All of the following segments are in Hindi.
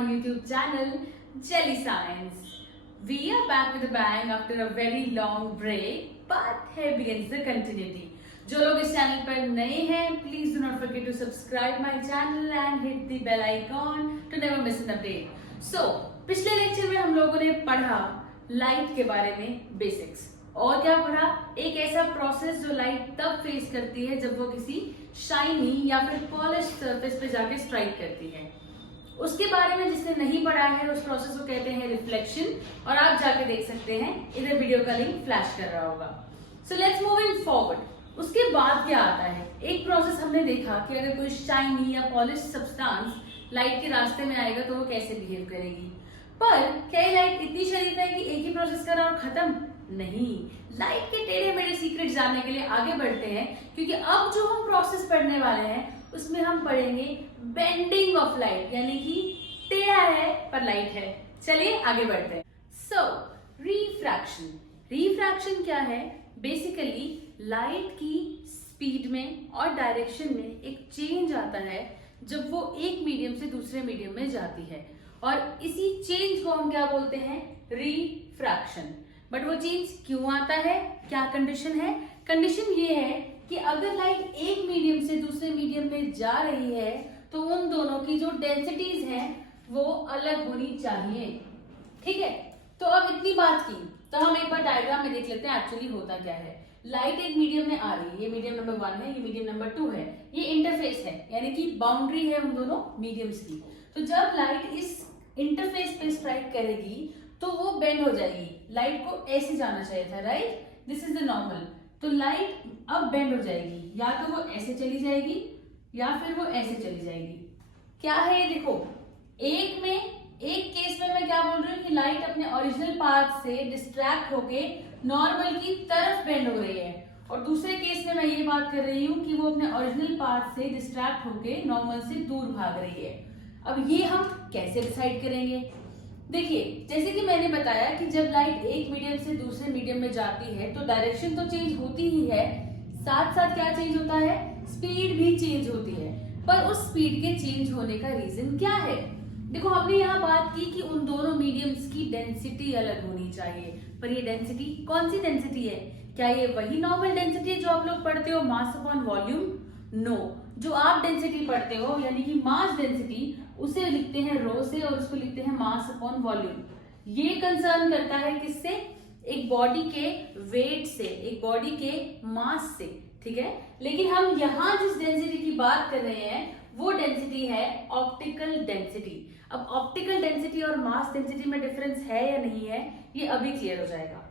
my YouTube channel, Jelly Science. We are back with a bang after a very long break, but here begins the continuity. जो लोग इस चैनल पर नए हैं, please do not forget to subscribe my channel and hit the bell icon to never miss an update. So, पिछले लेक्चर में हम लोगों ने पढ़ा लाइट के बारे में बेसिक्स और क्या पढ़ा, एक ऐसा प्रोसेस जो लाइट तब फेस करती है जब वो किसी शाइनी या फिर पॉलिश सरफेस पे जाके स्ट्राइक करती है। उसके बारे में जिसने नहीं पढ़ा है उस प्रोसेस को कहते हैं रिफ्लेक्शन, और आप जाके देख सकते हैं, इधर वीडियो का लिंक फ्लैश कर रहा होगा। So let's move in forward. उसके बाद क्या आता है, एक प्रोसेस हमने देखा कि अगर कोई शाइनी या पॉलिश सब्सटेंस लाइट के रास्ते में आएगा तो वो कैसे बिहेव करेगी। पर क्या ये लाइट इतनी शरीफ है कि एक ही प्रोसेस करा और खत्म? नहीं, लाइट के टेढ़े मेढ़े सीक्रेट जानने के लिए आगे बढ़ते हैं, क्योंकि अब जो हम प्रोसेस पढ़ने वाले हैं उसमें हम पढ़ेंगे बेंडिंग ऑफ लाइट, यानी कि टेढ़ा है पर लाइट है। चलिए आगे बढ़ते हैं। सो रिफ्रैक्शन, रिफ्रैक्शन क्या है? बेसिकली लाइट की स्पीड में और डायरेक्शन में एक चेंज आता है जब वो एक मीडियम से दूसरे मीडियम में जाती है, और इसी चेंज को हम क्या बोलते हैं? रिफ्रैक्शन। बट वो चेंज क्यों आता है, क्या कंडीशन है? कंडीशन ये है कि अगर लाइट एक मीडियम से दूसरे मीडियम में जा रही है तो उन दोनों की जो डेंसिटीज हैं वो अलग होनी चाहिए। ठीक है, तो अब इतनी बात की तो हम एक बार डायग्राम में देख लेते हैं एक्चुअली होता क्या है। लाइट एक मीडियम में आ रही है, ये मीडियम नंबर 1 है, ये मीडियम नंबर 2 है, ये इंटरफेस है, यानी कि बाउंड्री है उन दोनों मीडियम्स की। तो जब लाइट इस इंटरफेस पे स्ट्राइक करेगी तो वो बेंड हो जाएगी। लाइट को ऐसे जाना चाहिए था, right? This is the normal. तो लाइट अब बेंड हो जाएगी, या तो वो ऐसे चली जाएगी या फिर वो ऐसे चली जाएगी। क्या है ये देखो, एक केस में मैं क्या बोल रही हूँ कि लाइट अपने ओरिजिनल पाथ से डिस्ट्रैक्ट होके नॉर्मल की तरफ बेंड हो रही है, और दूसरे केस में मैं ये बात कर रही हूँ कि वो अपने ओरिजिनल पाथ से डिस्ट्रैक्ट होके नॉर्मल से दूर भाग रही है। अब ये हम कैसे डिसाइड करेंगे? देखिए, जैसे कि मैंने बताया कि जब लाइट एक मीडियम से दूसरे मीडियम में जाती है तो डायरेक्शन तो चेंज होती ही है, साथ साथ क्या चेंज होता है? स्पीड भी चेंज होती है। पर उस स्पीड के चेंज होने का रीजन क्या है? देखो, हमने यहाँ बात की कि उन दोनों मीडियम्स की डेंसिटी अलग होनी चाहिए, पर ये डेंसिटी कौन सी डेंसिटी है? क्या ये वही नॉर्मल डेंसिटी है जो आप लोग पढ़ते हो, मास अपॉन वॉल्यूम? नो, जो आप डेंसिटी पढ़ते हो यानी कि मास डेंसिटी, उसे लिखते हैं रो से और उसको लिखते हैं मास अपॉन वॉल्यूम। ये कंसर्न करता है किससे? एक बॉडी के वेट से, एक बॉडी के मास से। ठीक है, लेकिन हम यहाँ जिस डेंसिटी की बात कर रहे हैं वो डेंसिटी है ऑप्टिकल डेंसिटी। अब ऑप्टिकल डेंसिटी और मास डेंसिटी में डिफरेंस है या नहीं है, ये अभी क्लियर हो जाएगा।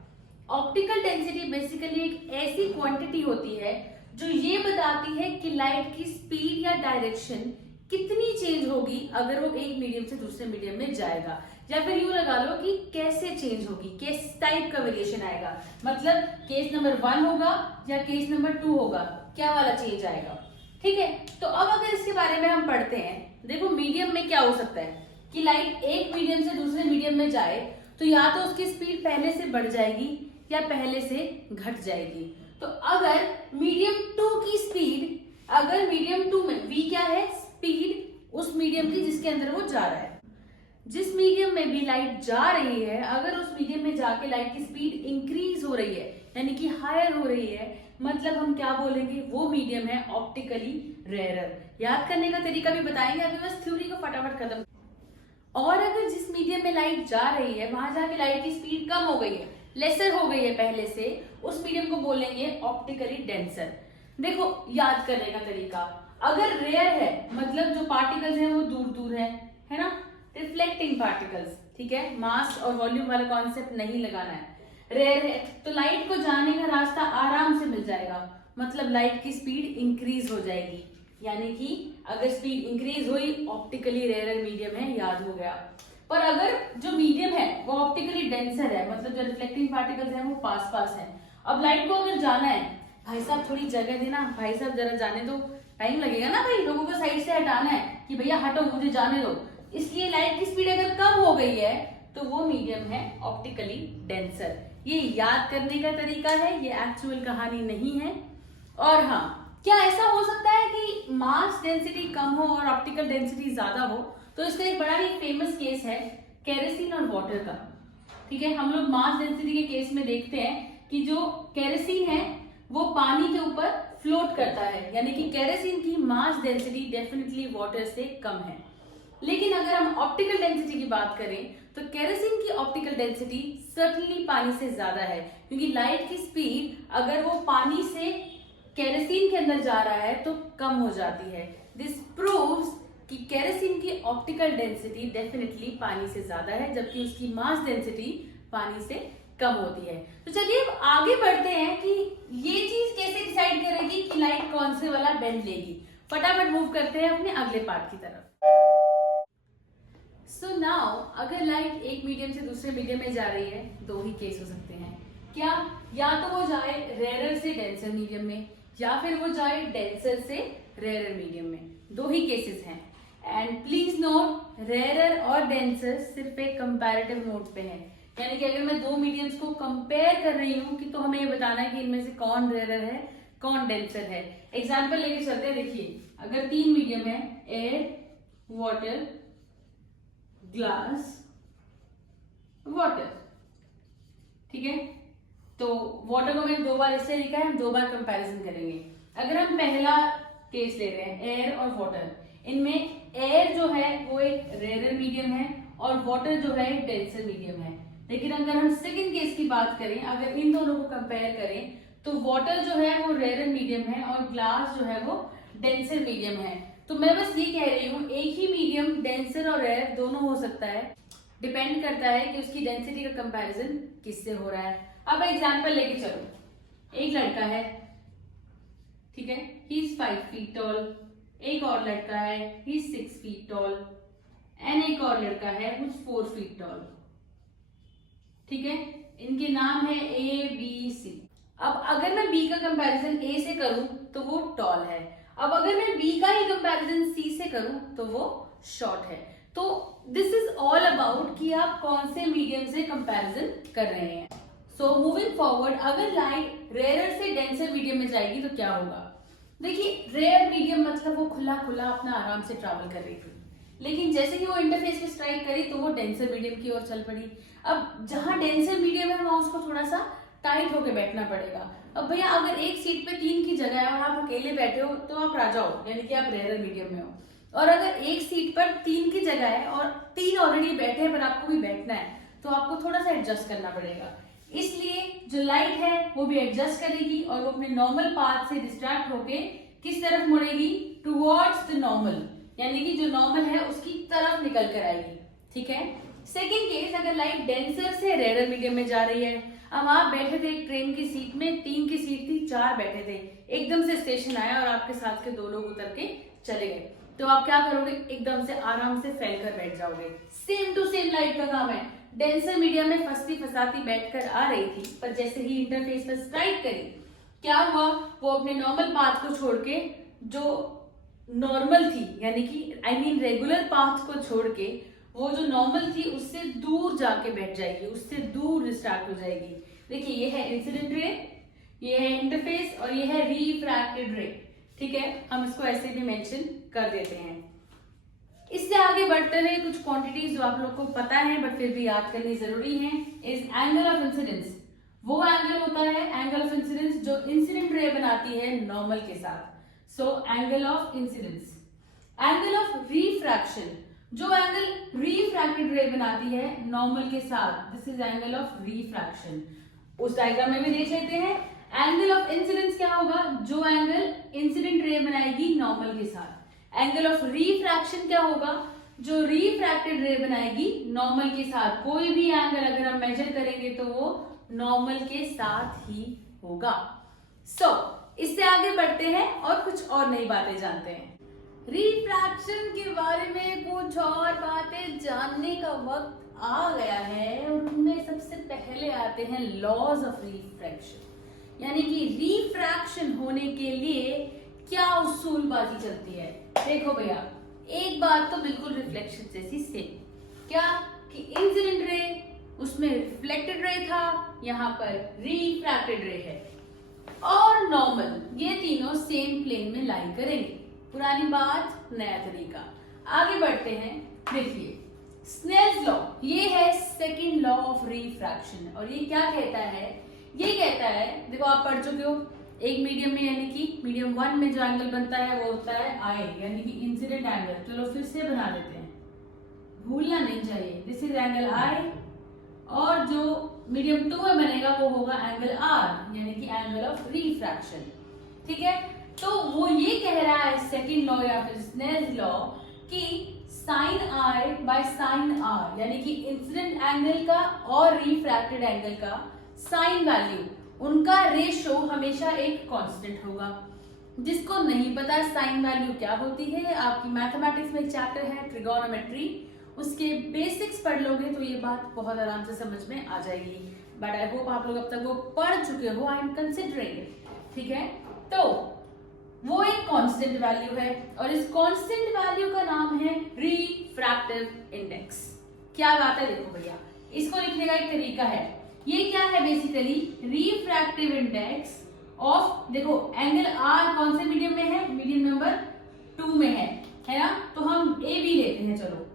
ऑप्टिकल डेंसिटी बेसिकली एक ऐसी क्वांटिटी होती है जो ये बताती है कि लाइट की स्पीड या डायरेक्शन कितनी चेंज होगी अगर वो एक मीडियम से दूसरे मीडियम में जाएगा, या फिर यूं लगा लो कि कैसे चेंज होगी, किस टाइप का वेरिएशन आएगा। मतलब केस नंबर 1 होगा या केस नंबर 2 होगा, क्या वाला चेंज आएगा। ठीक है, तो अब अगर इसके बारे में हम पढ़ते हैं, देखो मीडियम में क्या हो सकता है कि लाइट एक मीडियम से दूसरे मीडियम में जाए तो या तो उसकी स्पीड पहले से बढ़ जाएगी या पहले से घट जाएगी। तो अगर मीडियम 2 की स्पीड, अगर मीडियम 2 में v क्या है? स्पीड उस मीडियम की जिसके अंदर वो जा रहा है। जिस मीडियम में भी लाइट जा रही है, अगर उस मीडियम में जाके लाइट की स्पीड इंक्रीज हो रही है यानी कि हायर हो रही है, मतलब हम क्या बोलेंगे? वो मीडियम है ऑप्टिकली रेयरर। याद करने का तरीका भी बताएंगे, अभी बस थ्योरी को फटाफट खत्म। और अगर जिस मीडियम में लाइट जा रही है वहां जाके लाइट की स्पीड कम हो गई है, लेसर हो गई है पहले से, उस मीडियम को बोलेंगे ऑप्टिकली डेंसर। देखो, याद करने का तरीका, अगर रेयर है मतलब जो पार्टिकल्स हैं वो दूर दूर है ना, रिफ्लेक्टिंग पार्टिकल्स। ठीक है, मास और वॉल्यूम वाला कॉन्सेप्ट नहीं लगाना है। रेयर है तो लाइट को जाने का रास्ता आराम से मिल जाएगा, मतलब लाइट की स्पीड इंक्रीज हो जाएगी, यानी कि अगर स्पीड इंक्रीज हुई ऑप्टिकली रेयर मीडियम है, याद हो गया। पर अगर जो मीडियम है वो ऑप्टिकली डेंसर है, मतलब जो रिफ्लेक्टिंग पार्टिकल्स हैं वो पास पास हैं, अब लाइट को अगर जाना है, भाई साहब थोड़ी जगह देना, भाई साहब जरा जाने दो, टाइम लगेगा ना भाई, लोगों को साइड से हटाना है कि भैया हटो मुझे जाने दो, इसलिए लाइट की स्पीड अगर कम हो गई है तो वो मीडियम है ऑप्टिकली डेंसर। ये याद करने का तरीका है, ये एक्चुअल कहानी नहीं है। और हाँ, क्या ऐसा हो सकता है कि मास डेंसिटी कम हो और ऑप्टिकल डेंसिटी ज्यादा हो तो इसका एक बड़ा ही फेमस केस है केरोसिन और वाटर का। ठीक है, हम लोग मास डेंसिटी के केस में देखते हैं कि जो केरोसिन है वो पानी के ऊपर फ्लोट करता है, यानी कि केरोसिन की मास डेंसिटी डेफिनेटली वाटर से कम है। लेकिन अगर हम ऑप्टिकल डेंसिटी की बात करें तो केरोसिन की ऑप्टिकल डेंसिटी सर्टेनली पानी से ज्यादा है, क्योंकि लाइट की स्पीड अगर वो पानी से केरोसिन के अंदर जा रहा है तो कम हो जाती है। दिस प्रूव्स कि केरोसिन की ऑप्टिकल डेंसिटी डेफिनेटली पानी से ज्यादा है, जबकि उसकी मास डेंसिटी पानी से कम होती है। तो चलिए अब आगे बढ़ते हैं कि ये चीज कैसे डिसाइड करेगी कि लाइट कौन से वाला बेंड लेगी। फटाफट मूव करते हैं अपने अगले पार्ट की तरफ। सो नाउ अगर लाइट एक मीडियम से दूसरे मीडियम में जा रही है, दो ही केस हो सकते हैं। क्या? या तो वो जाए रेयर से डेंसर मीडियम में, या फिर वो जाए डेंसर से रेयर मीडियम में। दो ही केसेस हैं। एंड प्लीज नोट, रेयर और डेंसर सिर्फ एक कंपैरेटिव मोड पे है, यानी कि अगर मैं दो मीडियम्स को कंपेयर कर रही हूँ कि तो हमें ये बताना है कि इनमें से कौन रेयर है कौन डेंसर है। एग्जाम्पल लेके चलते हैं। देखिए, अगर तीन मीडियम है, एयर, वाटर, ग्लास, वाटर, ठीक है, तो वाटर को मैंने दो बार इससे लिखा है, हम दो बार कंपैरिजन करेंगे। अगर हम पहला केस ले रहे हैं एयर और वाटर, इनमें एयर जो है वो एक रेयर मीडियम है और वाटर जो है एक डेंसर मीडियम है। लेकिन अगर हम सेकंड केस की बात करें, अगर इन दोनों को कंपेयर करें तो वाटर जो है वो रेयर मीडियम है और ग्लास जो है वो डेंसर मीडियम है। तो मैं बस ये कह रही हूँ एक ही मीडियम डेंसर और रेयर दोनों हो सकता है, डिपेंड करता है कि उसकी डेंसिटी का कंपैरिजन किससे हो रहा है। अब एग्जांपल लेके चलो, एक लड़का है, ठीक है, ही इज 5 फीट टॉल, एक और लड़का है, he is 6 feet tall, and एक और लड़का है हु इज 4 फीट टॉल। ठीक है, इनके नाम है ए बी सी। अब अगर मैं बी का कंपैरिजन ए से करूं तो वो टॉल है, अब अगर मैं बी का ही कंपैरिजन सी से करूं तो वो शॉर्ट है। तो दिस इज ऑल अबाउट कि आप कौन से मीडियम से कंपैरिजन कर रहे हैं। सो मूविंग फॉरवर्ड, अगर लाइट रेयर से डेंसर मीडियम में जाएगी तो क्या होगा। देखिए, रेयर मीडियम मतलब वो खुला खुला अपना आराम से ट्रैवल कर रही थी, लेकिन जैसे ही वो इंटरफेस पे स्ट्राइक करी तो वो डेंसर मीडियम की ओर चल पड़ी। अब जहां डेंसर मीडियम है वहां उसको थोड़ा सा टाइट होके बैठना पड़ेगा। अब भैया अगर एक सीट पे तीन की जगह है और आप अकेले बैठे हो तो आप राजा हो, यानी कि आप रेयर मीडियम में हो। और अगर एक सीट पर तीन की जगह है और तीन ऑलरेडी बैठे हैं पर आपको भी बैठना है तो आपको थोड़ा सा एडजस्ट करना पड़ेगा। इसलिए जो लाइट है वो भी एडजस्ट करेगी और वो अपने नॉर्मल पाथ से डिस्ट्रैक्ट होके किस तरफ मुड़ेगी, टुवर्ड्स द नॉर्मल, यानी कि जो नॉर्मल है उसकी तरफ निकल कर आएगी। ठीक है। सेकेंड केस, अगर लाइट डेंसर से रेयर मीडियम में जा रही है, अब आप बैठे थे एक ट्रेन की सीट में, तीन की सीट थी, चार बैठे थे, एकदम से स्टेशन आया और आपके साथ के दो लोग उतर के चले गए, तो आप क्या करोगे, एकदम से आराम से फैल कर बैठ जाओगे। सेम टू सेम लाइट का काम है, डेंसर मीडियम में फंसती फंसाती बैठकर आ रही थी, पर जैसे ही इंटरफेस पर स्ट्राइक करी, क्या हुआ, वो अपने नॉर्मल पाथ को छोड़ के, जो नॉर्मल थी यानी कि रेगुलर पाथ को छोड़ के वो जो नॉर्मल थी उससे दूर जाके बैठ जाएगी, उससे दूर डिस्ट्रैक्ट हो जाएगी। देखिए, ये है इंसिडेंट रे, ये है इंटरफेस और ये है रिफ्रैक्टेड रे। ठीक है, हम इसको ऐसे भी मेंशन कर देते हैं। इससे आगे बढ़ते हुए कुछ क्वांटिटीज जो आप लोग को पता है बट फिर भी याद करनी जरूरी है, इज एंगल ऑफ इंसिडेंस। वो एंगल होता है, एंगल ऑफ इंसिडेंस, जो इंसिडेंट रे बनाती है नॉर्मल के साथ। So angle of incidence. Angle of refraction, जो एंगल रिफ्रैक्टेड रे बनाती है नॉर्मल के साथ, this is angle of refraction. उस डायग्राम में भी देख लेते हैं। एंगल ऑफ इंसिडेंस क्या होगा, जो एंगल इंसिडेंट रे बनाएगी नॉर्मल के साथ। एंगल ऑफ रिफ्रैक्शन क्या होगा, जो रिफ्रैक्टेड रे बनाएगी नॉर्मल के साथ। कोई भी एंगल अगर हम मेजर करेंगे तो वो नॉर्मल के साथ ही होगा। सो इससे आगे बढ़ते हैं और कुछ और नई बातें जानते हैं। रिफ्रैक्शन के बारे में कुछ और बातें जानने का वक्त आ गया है और उनमें सबसे पहले आते हैं लॉज ऑफ रिफ्रैक्शन, यानी कि रिफ्रैक्शन होने के लिए क्या उसूलबाजी चलती है। देखो भैया, एक बात तो बिल्कुल रिफ्लेक्शन जैसी सेम, क्या कि इंसिडेंट रे उसमें रिफ्लेक्टेड रे था, यहाँ पर रिफ्रैक्टेड रे है, और नॉर्मल, ये तीनों सेम प्लेन में लाई करेंगे। पुरानी बात, नया तरीका। आगे बढ़ते हैं। देखिए स्नेल्स लॉ, ये है सेकंड लॉ ऑफ रिफ्रैक्शन। और ये क्या कहता है, ये कहता है, देखो आप पढ़ चुके हो एक मीडियम में, यानी कि मीडियम 1 में जो एंगल बनता है वो होता है आई, यानी कि इंसिडेंट एंगल। चलो फिर से बना देते हैं, भूलना नहीं चाहिए, दिस इज एंगल आई, और जो मीडियम 2 में बनेगा वो होगा एंगल आर, यानी कि एंगल ऑफ रिफ्रैक्शन। ठीक है, तो वो ये कह रहा है सेकंड लॉ या फिर स्नेल्स लॉ कि sine i by sine r, यानी कि इंसिडेंट एंगल का और रिफ्रैक्टेड एंगल का साइन वैल्यू, उनका रेशो हमेशा एक कांस्टेंट होगा। जिसको नहीं पता साइन वैल्यू क्या होती है, आपकी मैथमेटिक्स में एक चैप्टर है ट्रिगोनोमेट्री, उसके बेसिक्स पढ़ लोगे तो ये बात बहुत आराम से समझ में आ जाएगी। बट आई होप आप लोग अब तक वो पढ़ चुके हो, आई एम कंसिडरिंग इट। ठीक है, तो वो एक कांस्टेंट वैल्यू है, और इस कांस्टेंट वैल्यू का नाम है रिफ्रैक्टिव इंडेक्स। क्या बात है, देखो भैया इसको लिखने का एक तरीका है, ये क्या है बेसिकली रिफ्रैक्टिव इंडेक्स ऑफ, देखो एंगल आर कौन से मीडियम में है, मीडियम नंबर 2 में है ना, तो हम ए बी लेते हैं, चलो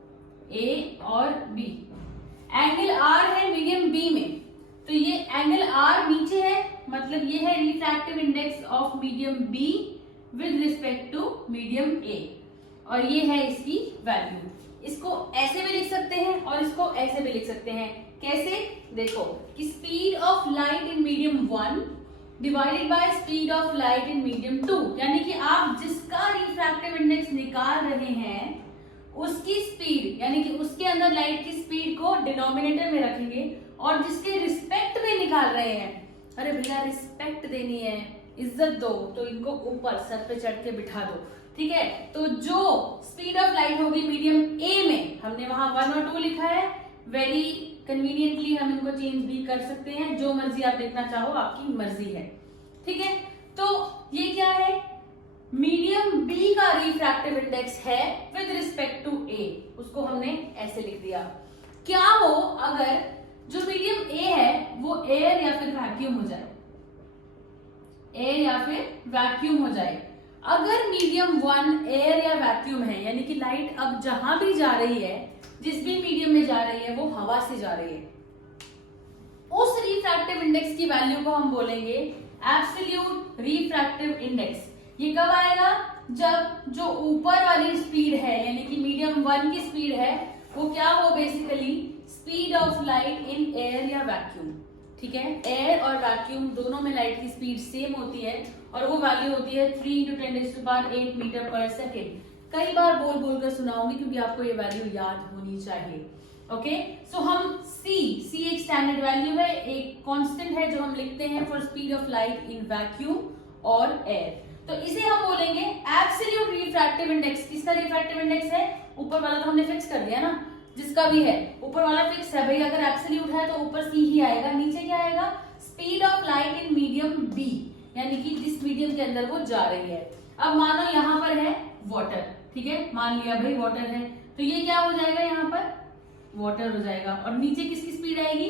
ए और बी। एंगल आर है मीडियम बी में, तो ये एंगल आर नीचे है, मतलब ये है refractive index of medium B with respect to medium A, और ये है इसकी वैल्यू। इसको ऐसे भी लिख सकते हैं और इसको ऐसे भी लिख सकते हैं। कैसे, देखो कि speed of light in medium 1 divided by speed of light in medium 2, यानी कि आप जिसका रिफ्रैक्टिव इंडेक्स निकाल रहे हैं उसकी स्पीड, यानी कि उसके अंदर लाइट की स्पीड को डिनोमिनेटर में रखेंगे, और जिसके रिस्पेक्ट में निकाल रहे हैं, अरे भैया रिस्पेक्ट देनी है, इज्जत दो, तो इनको ऊपर सर पे चढ़ के बिठा दो। ठीक है, तो जो स्पीड ऑफ लाइट होगी मीडियम ए में, हमने वहां 1 और 2 लिखा है, वेरी कन्वीनियंटली हम इनको चेंज भी कर सकते हैं, जो मर्जी आप लिखना चाहो आपकी मर्जी है। ठीक है, तो ये क्या है, मीडियम बी का रिफ्रैक्टिव इंडेक्स है विद रिस्पेक्ट टू ए, उसको हमने ऐसे लिख दिया। क्या हो अगर जो मीडियम ए है वो एयर या फिर वैक्यूम हो जाए, एयर या फिर वैक्यूम हो जाए। अगर मीडियम 1 एयर या वैक्यूम है, यानी कि लाइट अब जहां भी जा रही है, जिस भी मीडियम में जा रही है वो हवा से जा रही है, उस रिफ्रैक्टिव इंडेक्स की वैल्यू को हम बोलेंगे एब्सोल्यूट रिफ्रैक्टिव इंडेक्स। ये कब आएगा, जब जो ऊपर वाली स्पीड है, यानी कि मीडियम 1 की स्पीड है, वो क्या हो basically speed of light in air या वैक्यूम। ठीक है, एयर और वैक्यूम दोनों में लाइट की स्पीड सेम होती है, और वो वैल्यू होती है 3 × 10⁸ मीटर पर सेकेंड। कई बार बोल बोल कर सुनाऊंगी क्योंकि आपको ये वैल्यू याद होनी चाहिए। ओके, सो हम सी एक स्टैंडर्ड वैल्यू है, एक कांस्टेंट है जो हम लिखते हैं for speed of light in vacuum और एयर, तो इसे हम बोलेंगे एब्सोल्यूट रिफ्रैक्टिव इंडेक्स। किसका रिफ्रैक्टिव इंडेक्स है, ऊपर वाला तो हमने फिक्स कर दिया ना, जिसका भी है ऊपर वाला फिक्स है भाई, अगर एब्सोल्यूट है तो ऊपर सी ही आएगा, नीचे क्या आएगा speed of light in medium B, यानी कि जिस मीडियम के अंदर वो जा रही है। अब मानो यहाँ पर है वाटर, ठीक है, मान लिया भाई वाटर है, तो ये क्या हो जाएगा, यहाँ पर वाटर हो जाएगा, और नीचे किसकी स्पीड आएगी,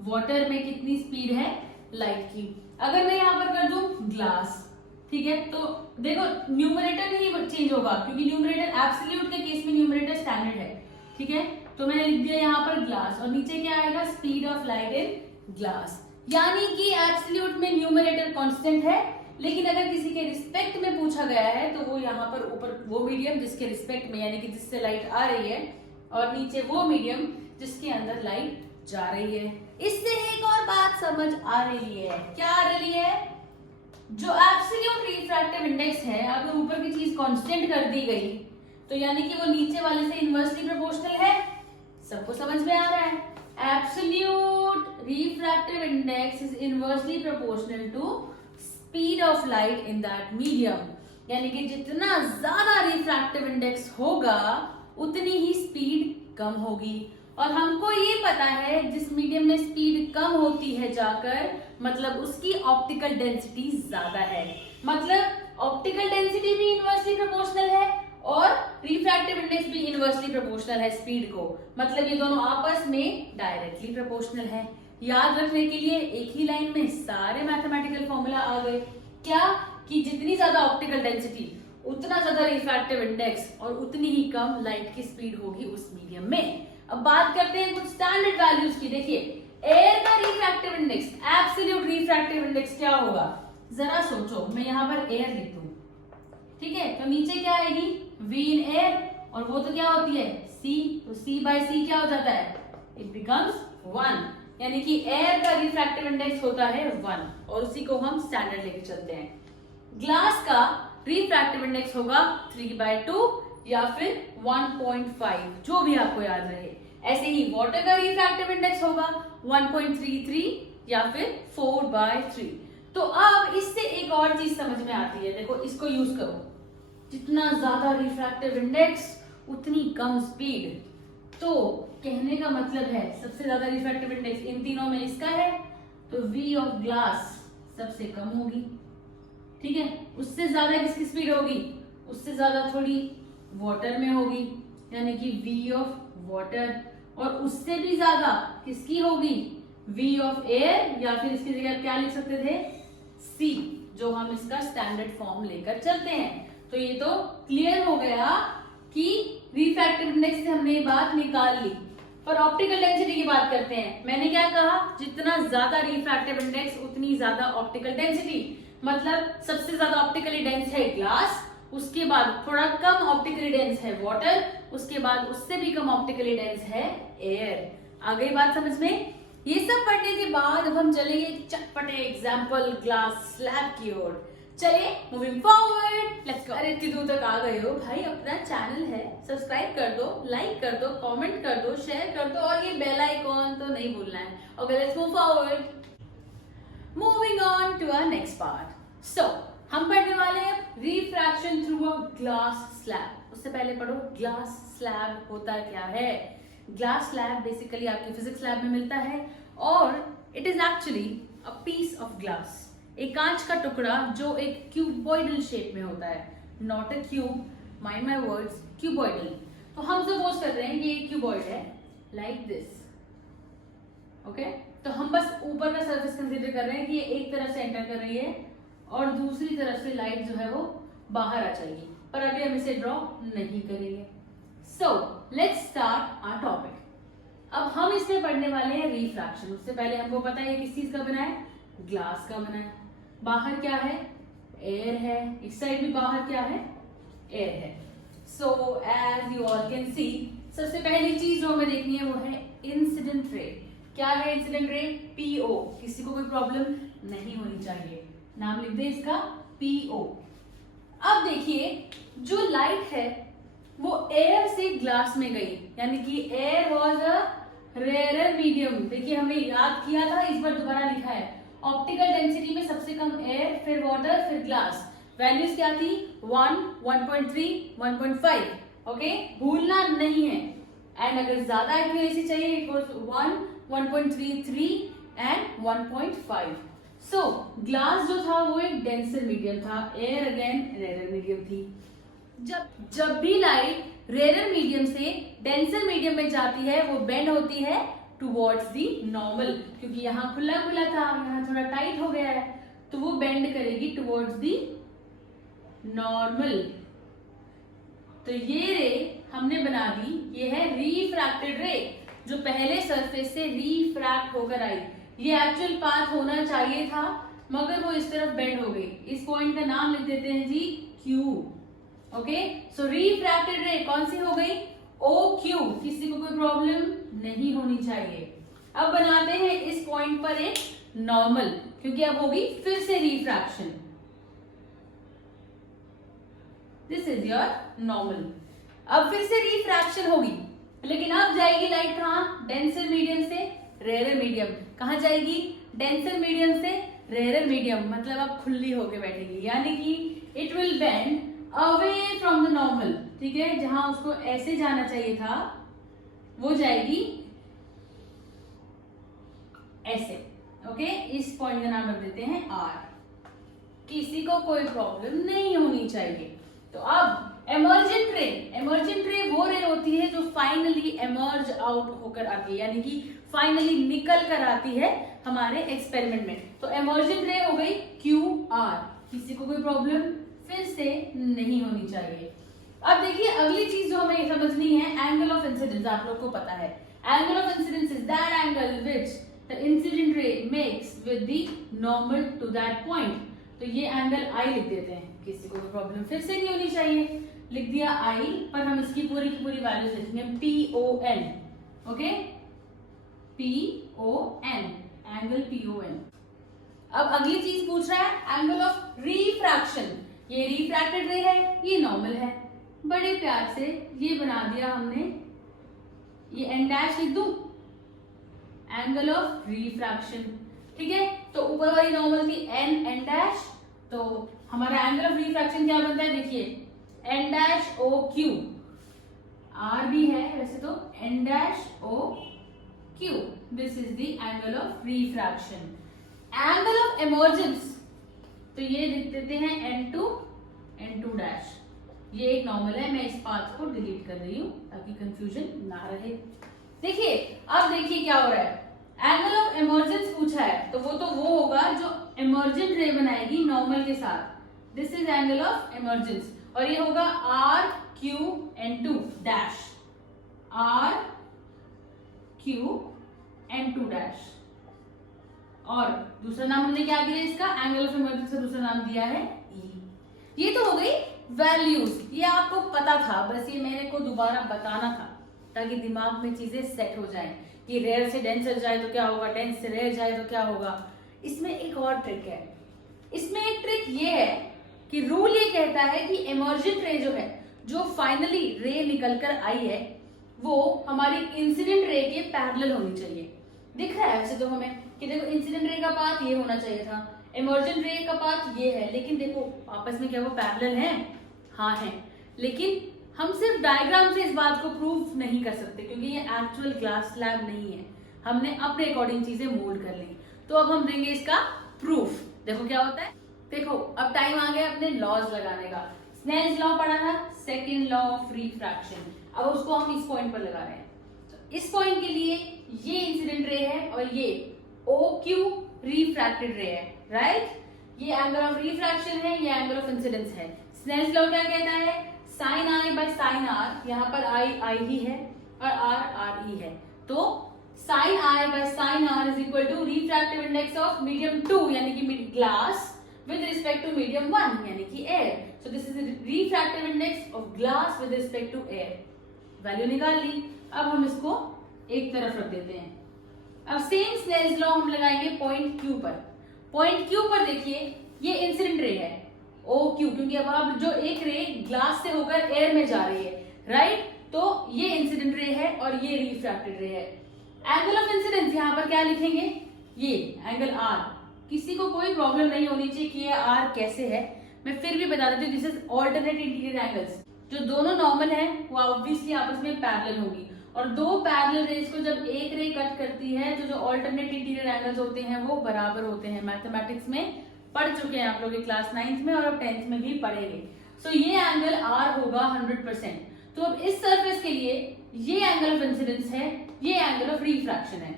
वाटर में कितनी स्पीड है, लाइट की। अगर मैं यहाँ पर कर दूं ग्लास, ठीक है, तो देखो न्यूमरेटर नहीं चेंज होगा, क्योंकि न्यूमरेटर एब्सोल्यूट के केस में न्यूमरेटर स्टैंडर्ड है। ठीक है, तो मैंने लिख दिया यहाँ पर ग्लास, और नीचे क्या आएगा speed of light in glass, यानी कि एब्सोल्यूट में न्यूमरेटर कांस्टेंट है, लेकिन अगर किसी के रिस्पेक्ट में पूछा गया है तो वो यहाँ पर ऊपर वो मीडियम जिसके रिस्पेक्ट में, यानी कि जिससे लाइट आ रही है, और नीचे वो मीडियम जिसके अंदर लाइट जा रही है। इससे एक और बात समझ आ रही है, क्या आ रही है, जो एब्सोल्यूट रिफ्रैक्टिव इंडेक्स है, अगर ऊपर की चीज कांस्टेंट कर दी गई तो यानी कि वो नीचे वाले से इनवर्सली प्रोपोर्शनल है। सबको समझ में आ रहा है, absolute refractive index is inversely proportional to speed of light in that medium, यानी कि जितना ज्यादा रिफ्रैक्टिव इंडेक्स होगा उतनी ही स्पीड कम होगी। और हमको ये पता है जिस मीडियम में स्पीड कम होती है जाकर, मतलब उसकी ऑप्टिकल डेंसिटी ज्यादा है, मतलब ऑप्टिकल डेंसिटी भी इनवर्सली प्रोपोर्शनल है और रिफ्रैक्टिव इंडेक्स भी इनवर्सली प्रोपोर्शनल है स्पीड को, मतलब ये दोनों आपस में डायरेक्टली प्रोपोर्शनल है। याद रखने के लिए एक ही लाइन में सारे मैथमेटिकल फॉर्मूला आ गए, क्या कि जितनी ज्यादा ऑप्टिकल डेंसिटी उतना ज्यादा रिफ्रैक्टिव इंडेक्स और उतनी ही कम लाइट की स्पीड होगी उस मीडियम में। अब बात करते हैं कुछ स्टैंडर्ड वैल्यूज की। देखिए एयर का refractive index, absolute refractive index क्या होगा, जरा सोचो। मैं यहाँ पर एयर लिख दूं, ठीक है, तो नीचे क्या आएगी, v इन एयर, और वो तो क्या होती है c, तो c बाय c क्या हो जाता है, इट बिकम्स 1, यानी कि एयर का रिफ्रैक्टिव इंडेक्स होता है 1 और उसी को हम स्टैंडर्ड लेके चलते हैं। ग्लास का रिफ्रैक्टिव इंडेक्स होगा 3/2 या फिर 1.5, जो भी आपको याद रहे। ऐसे ही वाटर का रिफ्रैक्टिव इंडेक्स होगा 1.33 या फिर 4/3। तो अब इससे एक और चीज समझ में आती है, देखो इसको यूज करो, जितना ज्यादा रिफ्रैक्टिव इंडेक्स उतनी कम स्पीड। तो कहने का मतलब है सबसे ज्यादा रिफ्रैक्टिव इंडेक्स इन तीनों में इसका है, तो V ऑफ ग्लास सबसे कम होगी, ठीक है। उससे ज्यादा किसकी स्पीड होगी, उससे ज्यादा थोड़ी वाटर में होगी, यानी कि V ऑफ वाटर, और उससे भी ज्यादा किसकी होगी, V ऑफ एयर, या फिर इसकी जगह क्या लिख सकते थे, C, जो हम इसका स्टैंडर्ड फॉर्म लेकर चलते हैं। तो ये तो क्लियर हो गया कि रिफ्रैक्टिव इंडेक्स से हमने ये बात निकाल ली। पर ऑप्टिकल डेंसिटी की बात करते हैं। मैंने क्या कहा, जितना ज्यादा रिफ्रैक्टिव इंडेक्स उतनी ज्यादा ऑप्टिकल डेंसिटी, मतलब सबसे ज्यादा ऑप्टिकली डेंस है ग्लास, उसके बाद थोड़ा कम ऑप्टिकली डेंस है वाटर, उसके बाद उससे भी कम ऑप्टिकली डेंस है एयर। आ गई बात समझ में। ये सब पढ़ने के बाद अब हम चलेंगे चटपटे एग्जाम्पल ग्लास स्लैब की ओर। चलिए मूविंग फॉरवर्ड, लेट्स गो। अरे इतनी दूर तक आ गए हो भाई, अपना चैनल है, सब्सक्राइब कर दो, लाइक कर दो, कमेंट कर दो, शेयर कर दो, और ये बेल आइकॉन तो नहीं भूलना है। Okay let's move forward. Moving on to our next part. So हम पढ़ने वाले हैं refraction through a glass slab. उससे पहले पढ़ो ग्लास स्लैब होता क्या है। ग्लास स्लैब बेसिकली आपके फिजिक्स लैब में मिलता है, और it is actually a piece of glass, एक कांच का टुकड़ा जो एक क्यूबॉइडल शेप में होता है, not a cube, mind my words, cuboidal. तो हम सपोज कर रहे हैं कि ये क्यूबॉइड है लाइक दिस, ओके। तो हम बस ऊपर का सरफेस कंसीडर कर रहे हैं कि ये एक तरफ से एंटर कर रही है और दूसरी तरफ से लाइट जो है वो बाहर आ जाएगी, पर अभी हम इसे ड्रॉ नहीं करेंगे। So let's start our topic. अब हम इसमें पढ़ने वाले हैं रिफ्रैक्शन। उससे पहले हमको पता है किस चीज का बना है, ग्लास का बना है। बाहर क्या है, एयर है, इस साइड भी बाहर क्या है, एयर है। So as you all can see, सबसे पहली चीज जो हमें देखनी है वो है इंसिडेंट रे। क्या है इंसिडेंट रे, PO। किसी को कोई प्रॉब्लम नहीं होनी चाहिए, नाम लिख दे इसका PO। अब देखिए जो लाइट है वो एयर से ग्लास में गई, यानी कि air was a rare medium. देखिए हमने याद किया था, इस बार दोबारा लिखा है। ऑप्टिकल डेंसिटी में सबसे कम एयर, फिर वाटर, फिर ग्लास। वैल्यूज क्या थी, 1, 1.3, 1.5, ओके, भूलना नहीं है। एंड अगर ज्यादा एक्यूरेसी चाहिए, it was 1, 1.33 and 1.5। So glass जो था वो एक डेंसर मीडियम था, एयर अगेन रेयर मीडियम थी। जब भी लाइट रेयर मीडियम से डेंसर मीडियम में जाती है वो बेंड होती है टुवर्ड्स दी नॉर्मल, क्योंकि यहाँ खुला खुला था, यहाँ थोड़ा टाइट हो गया है, तो वो बेंड करेगी टुवर्ड्स दी नॉर्मल। तो ये रे हमने बना दी, ये है रिफ्रैक्टेड रे, जो पहले सरफेस से रिफ्रैक्ट होकर आई। ये एक्चुअल पाथ होना चाहिए था, मगर वो इस तरफ बेंड हो गई। इस पॉइंट का नाम लिख देते हैं जी Q। ओके, सो रिफ्रैक्टेड रे कौन सी हो गई, OQ। किसी को कोई प्रॉब्लम नहीं होनी चाहिए। अब बनाते हैं इस पॉइंट पर एक नॉर्मल, क्योंकि अब होगी फिर से refraction. This is your normal. अब फिर से रिफ्रैक्शन होगी, लेकिन अब जाएगी लाइट कहाँ, डेंसर मीडियम से रेयर मीडियम। कहाँ जाएगी, डेंसर मीडियम से रेयर मीडियम, मतलब अब खुली होके बैठेगी, यानी कि it will bend away from the normal. ठीक है, जहां उसको ऐसे जाना चाहिए था वो जाएगी ऐसे। ओके, इस पॉइंट का नाम रख देते हैं R। किसी को कोई प्रॉब्लम नहीं होनी चाहिए। तो अब एमर्जेंट रे वो रे होती है जो फाइनली एमर्ज आउट होकर आती है, यानी कि फाइनली निकल कर आती है हमारे एक्सपेरिमेंट में। तो एमर्जेंट रे हो गई QR, किसी को कोई प्रॉब्लम। फिर से नहीं होनी चाहिए। अब देखिए अगली चीज जो हमें समझनी है, एंगल ऑफ इंसिडेंस। आप लोग को पता है angle of incidence is that angle which the incident ray makes with the normal to that point. तो ये एंगल आई लिख देते हैं, किसी को भी प्रॉब्लम फिर से नहीं होनी चाहिए। लिख दिया आई, पर हम इसकी पूरी की पूरी वैल्यूज लिखेंगे PON। Okay, PON, angle PON। अब अगली चीज पूछ रहा है एंगल ऑफ रिफ्रैक्शन। ये रिफ्रैक्टेड रे है, ये नॉर्मल है। बड़े प्यार से ये बना दिया हमने, ये एन डैश लिख दूं, एंगल ऑफ रिफ्रैक्शन। ठीक है, तो ऊपर वाली नॉर्मल थी एन डैश, तो हमारा एंगल ऑफ रिफ्रैक्शन क्या बनता है, देखिए N dash O Q, R भी है वैसे तो, N dash O Q, this is the angle of refraction. Angle of emergence, तो ये लिख देते हैं N2 डैश। ये एक नॉर्मल है, मैं इस पाथ को डिलीट कर रही हूं ताकि कंफ्यूजन ना रहे। देखिए अब देखिए क्या हो रहा है, एंगल ऑफ इमर्जेंस पूछा है, तो वो होगा जो इमर्जेंट रे बनाएगी नॉर्मल के साथ। This is angle of emergence, और ये होगा RQN2 डैश, RQN2 डैश। और दूसरा नाम हमने क्या दिया इसका, एंगल ऑफ इमर्जेंस का दूसरा नाम दिया है E। ये तो हो गई वैल्यूज, ये आपको पता था, बस ये मेरे को दोबारा बताना था ताकि दिमाग में चीजें सेट हो जाएं कि रेयर से डेंसर जाए तो क्या होगा, डेंस से रेयर जाए तो क्या होगा। इसमें एक और ट्रिक है, इसमें एक ट्रिक ये है कि रूल ये कहता है कि इमर्जेंट रे जो है, जो फाइनली रे निकलकर आई है, वो हमारी इंसिडेंट रे के पैरेलल होनी चाहिए। दिख रहा है वैसे तो हमें कि देखो इंसिडेंट रे का पाथ ये होना चाहिए था, इमर्जेंट रे का पाथ ये है, लेकिन देखो आपस में क्या वो पैरेलल है, हाँ है, लेकिन हम सिर्फ डायग्राम से इस बात को प्रूव नहीं कर सकते क्योंकि ये एक्चुअल ग्लास स्लैब नहीं है, हमने अपने अकॉर्डिंग चीजें मोल्ड कर ली। तो अब हम देंगे इसका प्रूफ, देखो क्या होता है। देखो अब टाइम आ गया अपने लॉज लगाने का। स्नेल्स लॉ पढ़ा था, सेकेंड लॉ ऑफ रिफ्रैक्शन, अब उसको हम इस पॉइंट पर लगा रहे हैं। तो इस पॉइंट के लिए ये इंसिडेंट रे है और ये OQ रिफ्रैक्टेड रे है, राइट। ये एंगल ऑफ रिफ्रैक्शन है, ये एंगल ऑफ इंसिडेंस है। स्नेल्स लॉ क्या कहता है, sine i by sine r, यहाँ पर आई ही है और आर ही है, तो sine i by sine r is equal to refractive index of medium 2 यानी कि glass with respect to medium 1 यानी कि air. So this is refractive index of glass with respect to air. Value निकाल ली, अब हम इसको एक तरफ रख देते हैं। अब सेम स्नेल्स लॉ हम लगाएंगे पॉइंट Q पर। पॉइंट Q पर देखिए ये इंसिडेंट रे है OQ, क्योंकि अब जो एक रे ग्लास से होकर एयर में जा रही है, राइट, तो ये इंसिडेंट रे है और ये रिफ्रैक्टेड रे है। एंगल ऑफ इंसिडेंस यहाँ पर क्या लिखेंगे, ये एंगल R। किसी को कोई प्रॉब्लम नहीं होनी चाहिए कि ये R कैसे है, मैं फिर भी बता देती हूँ, this is alternate interior angles. जो दोनों नॉर्मल है वो ऑब्वियसली आपस में पैरेलल होगी, और दो पैरेलल रेज को जब एक रे कट करती है तो जो ऑल्टरनेट इंटीरियर एंगल्स होते हैं वो बराबर होते हैं। मैथमेटिक्स में पढ़ चुके हैं आप लोग क्लास 9th में और अब 10th में भी पढ़ेंगे। सो ये एंगल R होगा 100%। तो अब इस सरफेस के लिए ये एंगल ऑफ इंसिडेंस है, ये एंगल ऑफ रिफ्रैक्शन है।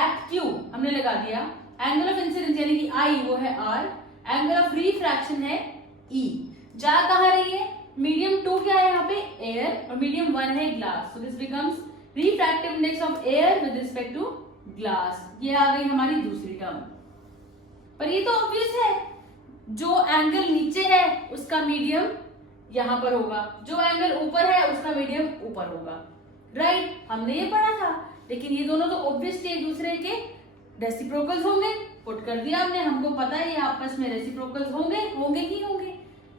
एट Q हमने लगा दिया, एंगल ऑफ इंसिडेंस यानी कि I वो है R, एंगल ऑफ रिफ्रैक्शन है E। जा कहाँ रही है, मीडियम 2 क्या है यहाँ पे, एयर, और मीडियम 1 है glass. So this becomes refractive index of air with respect to glass. ये आ गई हमारी दूसरी टर्म। पर ये तो ऑब्वियस है, जो एंगल नीचे है उसका मीडियम यहां पर होगा, जो एंगल ऊपर है उसका मीडियम ऊपर होगा, राइट, हमने ये पढ़ा था। लेकिन ये दोनों तो ऑब्वियसली एक दूसरे के रेसिप्रोकल्स होंगे, पुट कर दिया हमने, हमको पता है ये आपस में रेसिप्रोकल्स होंगे ही होंगे,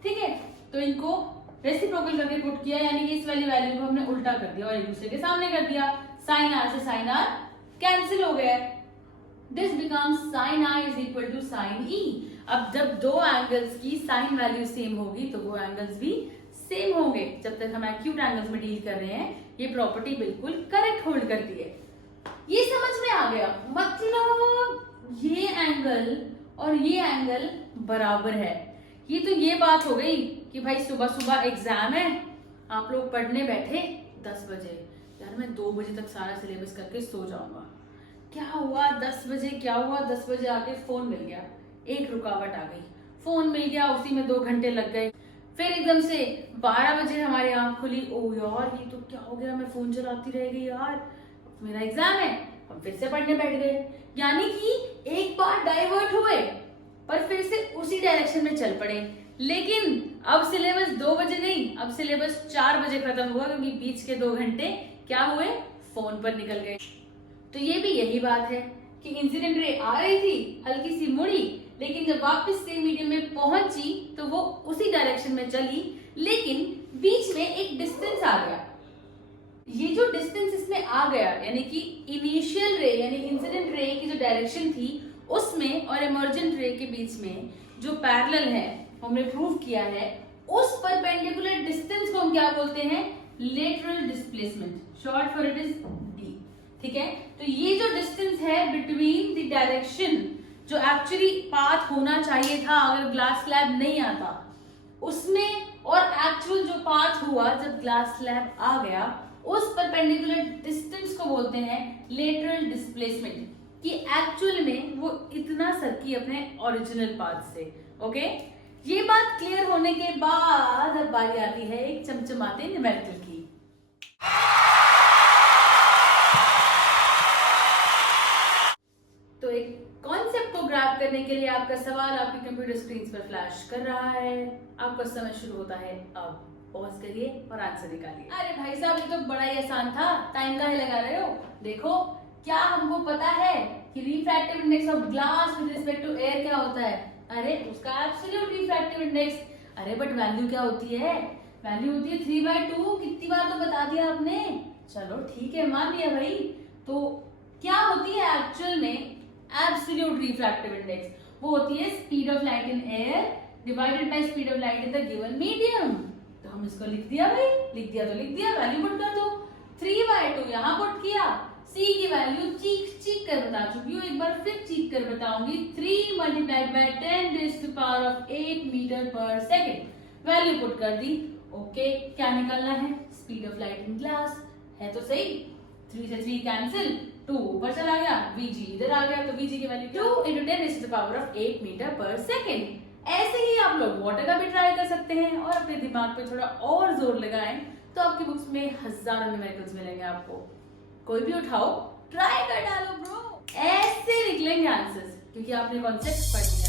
ठीक है। तो इनको रेसिप्रोकल करके पुट किया, यानी कि इस वाली वैल्यू को हमने उल्टा कर दिया और एक दूसरे के सामने कर दिया। साइन आर से साइन आर कैंसिल हो गया, this becomes sine i is equal to sine e. अब जब दो एंगल्स की साइन वैल्यू सेम होगी तो वो एंगल्स भी सेम होंगे। जब तक हम एक्यूट एंगल्स में डील कर रहे हैं ये प्रॉपर्टी बिल्कुल करेक्ट होल्ड करती है। ये समझ में आ गया, मतलब ये एंगल और ये एंगल बराबर है। ये तो ये बात हो गई कि भाई सुबह सुबह एग्जाम है, आप लोग पढ़ने बैठे 10 बजे, यार मैं 2 बजे तक सारा सिलेबस करके सो जाऊंगा। क्या हुआ 10 बजे, क्या हुआ 10 बजे आके फोन मिल गया, एक रुकावट आ गई, फोन मिल गया, उसी में 2 घंटे लग गए। फिर एकदम से 12 बजे हमारी आंख खुली, ओ यार ये तो क्या हो गया, मैं फोन चलाती रह गई यार, मेरा एग्जाम है। हम फिर से पढ़ने बैठ गए, यानी कि एक बार डाइवर्ट हुए पर फिर से उसी डायरेक्शन में चल पड़े। लेकिन अब सिलेबस 2 बजे नहीं, अब सिलेबस 4 बजे खत्म हुआ, क्योंकि बीच के 2 घंटे क्या हुए, फोन पर निकल गए। तो ये भी यही बात है कि इंसिडेंट रे आ रही थी, हल्की सी मुड़ी, लेकिन जब वापस सेम मीडियम में पहुंची तो वो उसी डायरेक्शन में चली, लेकिन बीच में एक डिस्टेंस आ गया। ये जो डिस्टेंस इसमें आ गया, यानी कि इनिशियल रे यानी इंसिडेंट रे की जो डायरेक्शन थी उसमें और इमर्जेंट रे के बीच में जो पैरेलल है, हमने प्रूव किया है, उस परपेंडिकुलर डिस्टेंस को हम क्या बोलते हैं, lateral displacement, short for it is D. ठीक है, तो ये जो डिस्टेंस है बिटवीन द डायरेक्शन, जो एक्चुअली पाथ होना चाहिए था अगर ग्लास स्लैब नहीं आता, उसमें और एक्चुअल जो पाथ हुआ जब ग्लास स्लैब आ गया, उस परपेंडिकुलर डिस्टेंस को बोलते हैं लेटरल डिस्प्लेसमेंट, कि एक्चुअल में वो इतना सरकी अपने ओरिजिनल पाथ से। ओके, ये बात क्लियर होने के बाद अब बारी आती है एक चमचमाते न्यूमेरिकल की। तो एक कॉन्सेप्ट को ग्रैब करने के लिए आपका सवाल आपकी कंप्यूटर स्क्रीन पर फ्लैश कर रहा है, आपका समय शुरू होता है अब। पॉज करिए और आंसर निकालिए। अरे भाई साहब ये तो बड़ा ही आसान था, टाइम काहे लगा रहे हो। देखो, क्या हमको पता है कि refractive index of glass with respect to air क्या होता है, अरे उसका एब्सोल्यूट रिफ्रैक्टिव इंडेक्स। अरे बट वैल्यू क्या होती है, वैल्यू होती है 3/2। कितनी बार तो बता दिया आपने, चलो ठीक है मान लिया भाई। तो क्या होती है एक्चुअल में एब्सोल्यूट रिफ्रैक्टिव इंडेक्स, वो होती है speed of light in air divided by speed of light in the given medium. तो हम इसको लिख दिया भाई, लिख दिया तो लिख दिया, वैल्यू पुट कर दो। 3/2 यहाँ पुट किया, c की वैल्यू चीख कर बता चुकी हूँ, एक बार फिर चीख कर बताऊंगी। 3 मल्टीप्लाइड बाय 10⁻⁸ मीटर पर सेकेंड, वैल्यू पुट कर दी। ओके, क्या निकालना है, speed of light in glass है तो सही, 3 से 3 कैंसिल, 2 ऊपर चला गया, vg इधर आ गया, तो vg की वैल्यू 2 × 10⁸ मीटर पर सेकेंड। ऐसे ही आप लोग वाटर का भी ट्राई कर सकते हैं और अपने दिमाग पे थोड़ा और जोर लगाएं तो आपकी बुक्स में हजारों न्यूमेरिकल्स मिलेंगे आपको। कोई भी उठाओ, ट्राई कर डालो ब्रो, ऐसे निकलेंगे आंसर्स, क्योंकि आपने कॉन्सेप्ट पढ़ लिया।